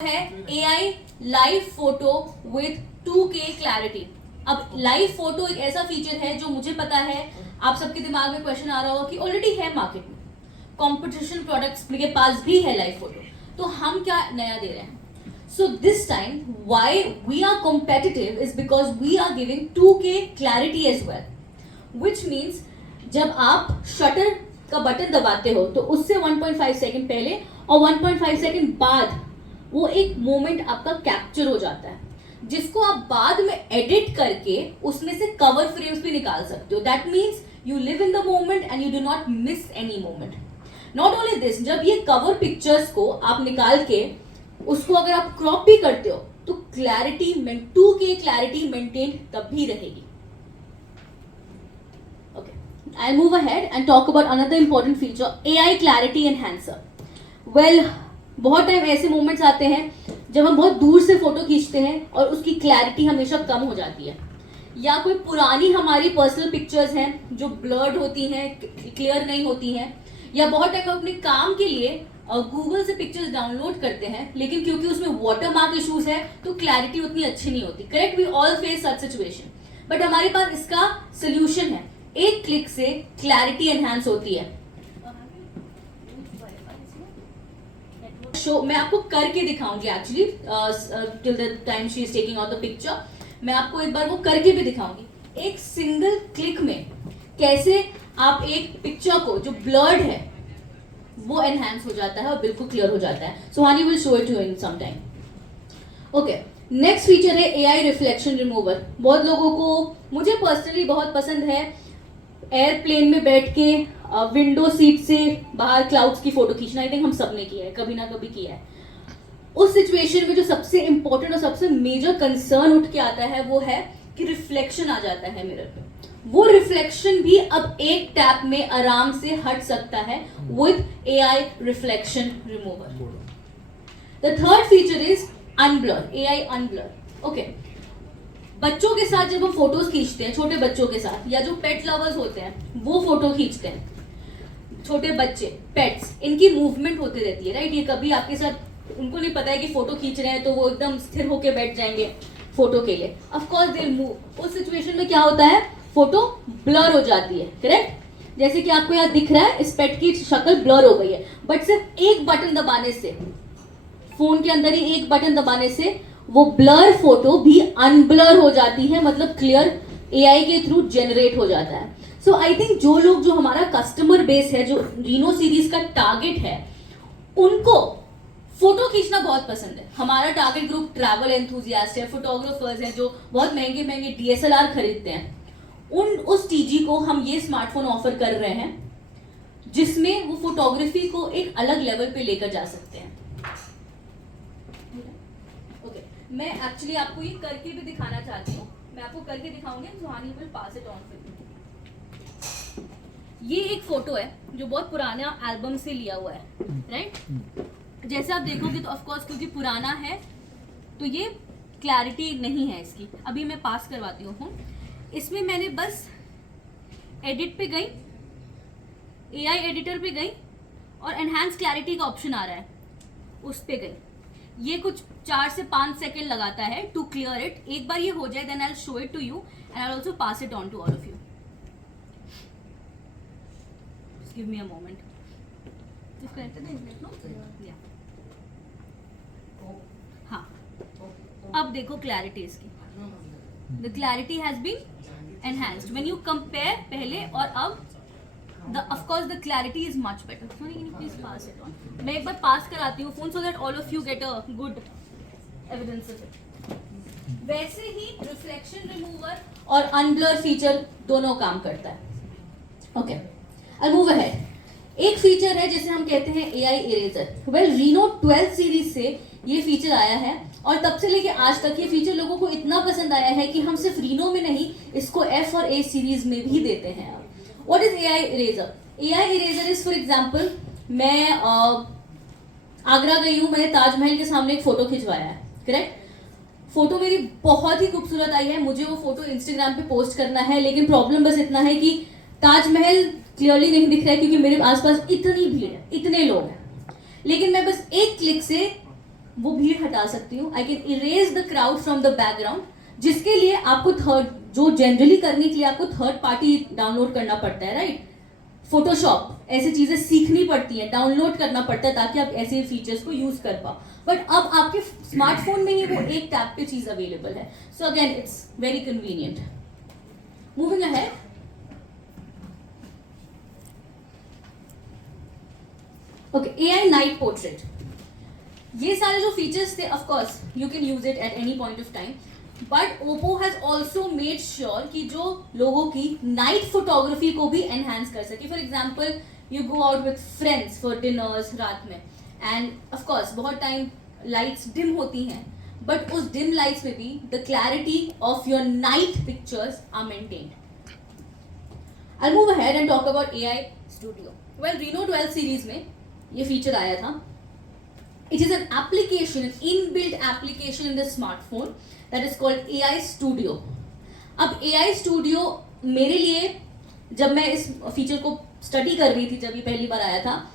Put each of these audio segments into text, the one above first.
है AI live photo with 2K clarity. अब live photo एक ऐसा फीचर है जो मुझे पता है आप सबके दिमाग में क्वेश्चन आ रहा होगा कि ऑलरेडी है मार्केट में, कंपटीशन प्रोडक्ट्स के पास भी है लाइव फोटो, तो हम क्या नया दे रहे हैं। So this time why we are competitive is because we are giving 2K clarity as well, which means जब आप शटर का बटन दबाते हो तो उससे 1.5 सेकंड पहले और 1.5 सेकंड बाद वो एक मोमेंट आपका कैप्चर हो जाता है, जिसको आप बाद में एडिट करके उसमें से कवर फ्रेम्स भी निकाल सकते हो। That means you live in the moment and you do not miss any moment. Not only this, जब ये कवर पिक्चर्स को आप निकाल के उसको अगर आप क्रॉप भी करते हो तो क्लैरिटी 2K क्लैरिटी मेंटेन तब भी रहेगी। I'll move ahead and talk about another important feature, AI Clarity Enhancer. Well, बहुत टाइम ऐसे मोमेंट्स आते हैं जब हम बहुत दूर से फोटो खींचते हैं और उसकी क्लैरिटी हमेशा कम हो जाती है, या कोई पुरानी हमारी पर्सनल पिक्चर्स हैं जो ब्लर्ड होती हैं, क्लियर नहीं होती हैं, या बहुत टाइम हम अपने काम के लिए गूगल से पिक्चर्स डाउनलोड करते हैं लेकिन क्योंकि उसमें वाटरमार्क इश्यूज है तो क्लैरिटी उतनी अच्छी नहीं होती। Correct, we all face such situation, but हमारे पास इसका सोल्यूशन है। एक क्लिक से क्लैरिटी एनहांस होती है। शो मैं आपको करके दिखाऊंगी actually, till the time she is taking out the picture, मैं आपको एक बार वो करके भी दिखाऊंगी। एक सिंगल क्लिक में कैसे आप एक पिक्चर को जो ब्लर्ड है वो एनहांस हो जाता है और बिल्कुल क्लियर हो जाता है। Suhani will show it you in some time. Okay, next feature है AI रिफ्लेक्शन रिमूवर। बहुत लोगों को, मुझे पर्सनली बहुत पसंद है एयरप्लेन में बैठ के विंडो सीट से बाहर क्लाउड्स की फोटो खींचना। आई थिंक हम सब ने किया है, कभी ना कभी किया है। उस सिचुएशन में जो सबसे इंपॉर्टेंट और सबसे मेजर कंसर्न उठ के आता है वो है कि रिफ्लेक्शन आ जाता है मिरर पे। वो रिफ्लेक्शन भी अब एक टैप में आराम से हट सकता है with AI reflection remover. The third feature is unblur, AI unblur. Okay, बच्चों के साथ जब हम फोटोज खींचते हैं, छोटे बच्चों के साथ, या जो पेट लवर्स होते हैं वो फोटो खींचते हैं, छोटे बच्चे पेट्स, इनकी मूवमेंट होती रहती है, राइट। ये कभी आपके साथ, उनको नहीं पता है कि फोटो खींच रहे हैं तो वो एकदम स्थिर होकर बैठ जाएंगे फोटो के लिए। Of course they move. उस सिचुएशन में क्या होता है, फोटो ब्लर हो जाती है। करेक्ट, जैसे कि आपको यहाँ दिख रहा है इस पेट की शक्ल ब्लर हो गई है, बट सिर्फ एक बटन दबाने से, फोन के अंदर ही एक बटन दबाने से वो ब्लर फोटो भी अनब्लर हो जाती है, मतलब क्लियर AI के थ्रू जनरेट हो जाता है। सो आई थिंक जो लोग, जो हमारा कस्टमर बेस है, जो रीनो सीरीज का टारगेट है, उनको फोटो खींचना बहुत पसंद है। हमारा टारगेट ग्रुप ट्रैवल एंथुजियास्ट है, फोटोग्राफर्स हैं जो बहुत महंगे महंगे DSLR खरीदते हैं। उस TG को हम ये स्मार्टफोन ऑफर कर रहे हैं जिसमें वो फोटोग्राफी को एक अलग लेवल पे लेकर जा सकते हैं। मैं एक्चुअली आपको ये करके भी दिखाना चाहती हूँ, मैं आपको करके दिखाऊंगी, Suhani will pass it on for you. ये एक फोटो है जो बहुत पुराना एल्बम से लिया हुआ है, राइट। जैसे आप देखोगे तो ऑफ कोर्स क्योंकि पुराना है तो ये क्लैरिटी नहीं है इसकी। अभी मैं पास करवाती हूँ। इसमें मैंने बस एडिट पे गई, AI एडिटर पे गई और एनहांस क्लैरिटी का ऑप्शन आ रहा है, उस पे गई। ये कुछ 4 से 5 सेकेंड लगाता है टू क्लियर इट। एक बार ये हो जाए then I will show it to you and I will also pass it on to all of you. Just give me a moment. हाँ, अब देखो क्लैरिटी इसकी। The clarity has been enhanced when you compare पहले और अब। Of course the clarity is much better. Sorry, can you please pass it on? मैं एक बार पास कराती हूँ phone so that all of you get a good evidence of it. वैसे ही reflection remover और unblur feature दोनों काम करता है। Okay, I'll move ahead। एक फीचर है जिसे हम कहते हैं AI eraser. Well, Reno 12 series से ये फीचर आया है और तब से लेके आज तक ये फीचर लोगों को इतना पसंद आया है कि हम सिर्फ रीनो में नहीं, इसको F और A सीरीज में भी देते हैं। What is AI eraser? AI eraser is, for example, मैं आगरा गई हूँ, मैंने ताजमहल के सामने एक फोटो खिंचवाया है, करेक्ट। फोटो मेरी बहुत ही खूबसूरत आई है, मुझे वो फोटो इंस्टाग्राम पे पोस्ट करना है, लेकिन प्रॉब्लम बस इतना है कि ताजमहल क्लियरली नहीं दिख रहा है क्योंकि मेरे आसपास इतनी भीड़ है, इतने लोग हैं। लेकिन मैं बस एक क्लिक से वो भीड़ हटा सकती हूँ. I can erase the crowd from the background, जिसके लिए आपको जो जनरली करने के लिए आपको थर्ड पार्टी डाउनलोड करना पड़ता है, राइट? फोटोशॉप, ऐसी चीजें सीखनी पड़ती हैं, डाउनलोड करना पड़ता है ताकि आप ऐसे फीचर्स को यूज कर पाओ. बट अब आपके स्मार्टफोन में ही वो एक टैप पे चीज अवेलेबल है. So again it's very convenient. Moving ahead, okay, AI night portrait. ये सारे जो फीचर्स थे, of course you can use it at any point of time, but Oppo has also made sure कि जो लोगों की नाइट फोटोग्राफी को भी एनहांस कर सके. For example, you go out with friends for dinners रात में, एंड ऑफ कोर्स बहुत टाइम लाइट्स डिम होती हैं, बट उस डिम लाइट्स में भी the clarity of your night pictures are maintained. I'll move ahead and talk about AI Studio. Well, Reno 12 series में ये फीचर आया था. It is an application, an inbuilt application in the smartphone that is called AI Studio. अब AI Studio मेरे लिए, जब मैं इस फीचर को स्टडी कर रही थी, जब ये पहली बार आया था,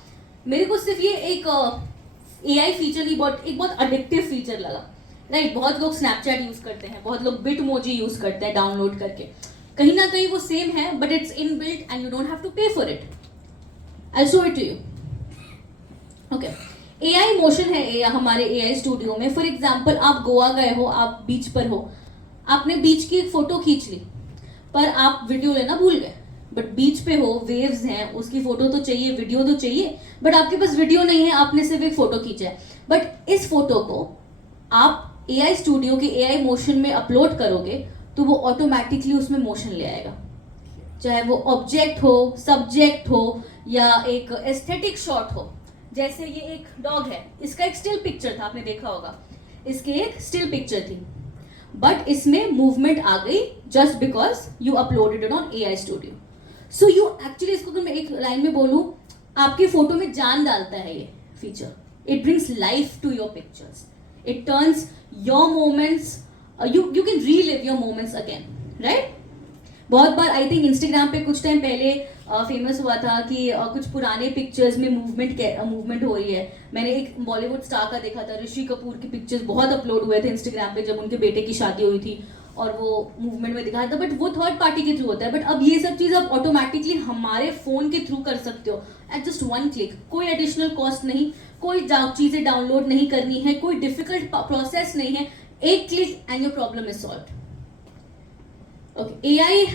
मेरे को सिर्फ ये एक AI फीचर ही एक बहुत अडिक्टिव फीचर लगा, राइट? बहुत लोग स्नैपचैट यूज करते हैं, बहुत लोग बिटमोजी यूज करते हैं डाउनलोड करके. कहीं ना कहीं वो सेम है, but it's inbuilt and you don't have to pay for it. I show it to you. Okay, AI motion है हमारे एआई स्टूडियो में. फॉर एग्जांपल, आप गोवा गए हो, आप बीच पर हो, आपने बीच की एक फोटो खींच ली, पर आप वीडियो लेना भूल गए. बट बीच पे हो, वेव्स हैं, उसकी फोटो तो चाहिए, वीडियो तो चाहिए, बट आपके पास वीडियो नहीं है, आपने सिर्फ एक फोटो खींचा है. बट इस फोटो को आप एआई स्टूडियो के एआई मोशन में अपलोड करोगे तो वो ऑटोमेटिकली उसमें मोशन ले आएगा. चाहे वो ऑब्जेक्ट हो, सब्जेक्ट हो, या एक एस्थेटिक शॉट हो. जैसे ये एक डॉग है, इसका एक स्टिल पिक्चर था, आपने देखा होगा, इसके एक स्टिल पिक्चर थी, बट इसमें मूवमेंट आ गई just because you uploaded it on AI studio. So you actually, इसको अगर मैं एक लाइन में बोलूं, आपके फोटो में जान डालता है ये feature. It brings life to your pictures. It turns your moments, you can relive your moments again, right? बहुत बार आई थिंक इंस्टाग्राम पे कुछ टाइम पहले फेमस हुआ था कि कुछ पुराने पिक्चर्स में मूवमेंट हो रही है. मैंने एक बॉलीवुड स्टार का देखा था, ऋषि कपूर के पिक्चर्स बहुत अपलोड हुए थे इंस्टाग्राम पे जब उनके बेटे की शादी हुई थी, और वो मूवमेंट में दिखाया था, बट वो थर्ड पार्टी के थ्रू होता है. बट अब ये सब चीज़ आप ऑटोमेटिकली हमारे फ़ोन के थ्रू कर सकते हो एट जस्ट वन क्लिक. कोई एडिशनल कॉस्ट नहीं, कोई चीज़ें डाउनलोड नहीं करनी है, कोई डिफिकल्ट प्रोसेस नहीं है. एक click and your problem is solved. Okay, AI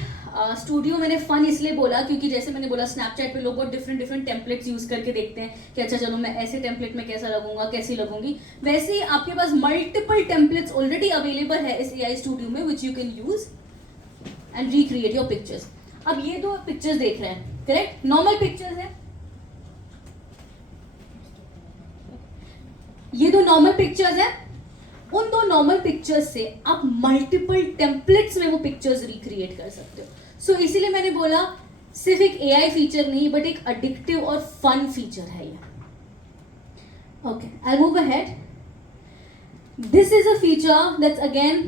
studio मैंने फन इसलिए बोला क्योंकि जैसे मैंने बोला, स्नैपचैट पे लोग बहुत डिफरेंट टेम्पलेट्स यूज करके देखते हैं कि अच्छा चलो मैं ऐसे टेम्पलेट में कैसा लगूंगा, कैसी लगूंगी. वैसे ही आपके पास मल्टीपल टेम्पलेट्स ऑलरेडी अवेलेबल है इस एआई स्टूडियो में, which you can use and recreate your pictures. अब ये दो पिक्चर्स देख रहे हैं, करेक्ट? नॉर्मल पिक्चर्स है, ये दो नॉर्मल पिक्चर्स है. उन दो नॉर्मल पिक्चर्स से आप मल्टीपल टेम्पलेट्स में वो पिक्चर्स रिक्रिएट कर सकते हो. सो इसीलिए मैंने बोला सिर्फ एक एआई फीचर नहीं, बट एक एडिक्टिव और फन फीचर है ये. Okay, I move ahead. This is a feature that's again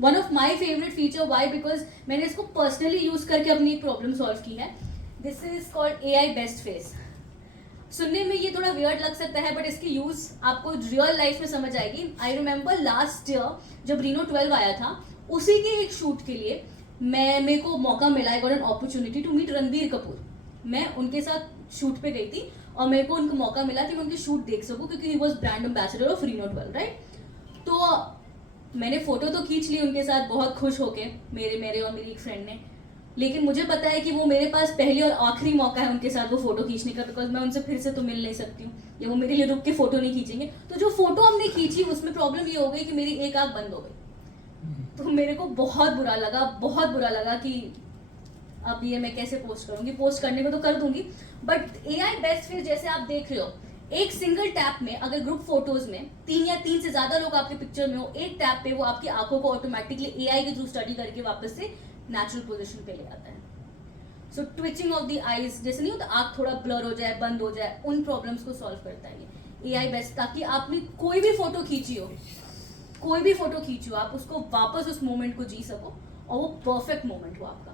one of my favourite feature. Why? Because मैंने इसको पर्सनली यूज करके अपनी प्रॉब्लम सॉल्व की है. This is called AI best face. सुनने में ये थोड़ा वियर्ड लग सकता है, बट इसकी यूज आपको रियल लाइफ में समझ आएगी. आई रिमेंबर लास्ट ईयर जब रीनो 12 आया था, उसी के एक शूट के लिए मेरे को मौका मिला, I got an opportunity to meet Ranbir Kapoor. मैं उनके साथ शूट पे गई थी और मेरे को उनको मौका मिला कि मैं उनकी शूट देख सकूं, क्योंकि he was brand ambassador of Reno 12, right? तो मैंने फोटो तो खींच ली उनके साथ बहुत खुश होके, मेरे और मेरी एक फ्रेंड ने. लेकिन मुझे पता है कि वो मेरे पास पहली और आखिरी मौका है उनके साथ वो फोटो खींचने का, बिकॉज मैं उनसे फिर से तो मिल नहीं सकती हूँ, या वो मेरे लिए रुक के फोटो नहीं खींचेंगे. तो जो फोटो हमने खींची उसमें प्रॉब्लम ये हो गई कि मेरी एक आंख बंद हो गई. तो मेरे को बहुत बुरा लगा कि अब ये मैं कैसे पोस्ट करूंगी. पोस्ट करने को तो कर दूंगी, बट एआई बेस्ट फेस जैसे आप देख रहे हो, एक सिंगल टैप में अगर ग्रुप फोटोज में 3 या 3 से ज्यादा लोग आपके पिक्चर में हो, एक टैप पे वो आपकी आंखों को ऑटोमेटिकली एआई के थ्रू स्टडी करके वापस से नेचुरल पोजीशन पे ले आता है. सो ट्विचिंग ऑफ द आईज जैसे नहीं होता, आंख थोड़ा ब्लर हो जाए, बंद हो जाए, उन प्रॉब्लम्स को सॉल्व करता है ये एआई बेस्ट. ताकि आपने कोई भी फोटो खींची हो, आप उसको वापस उस मोमेंट को जी सको और वो परफेक्ट मोमेंट हो आपका.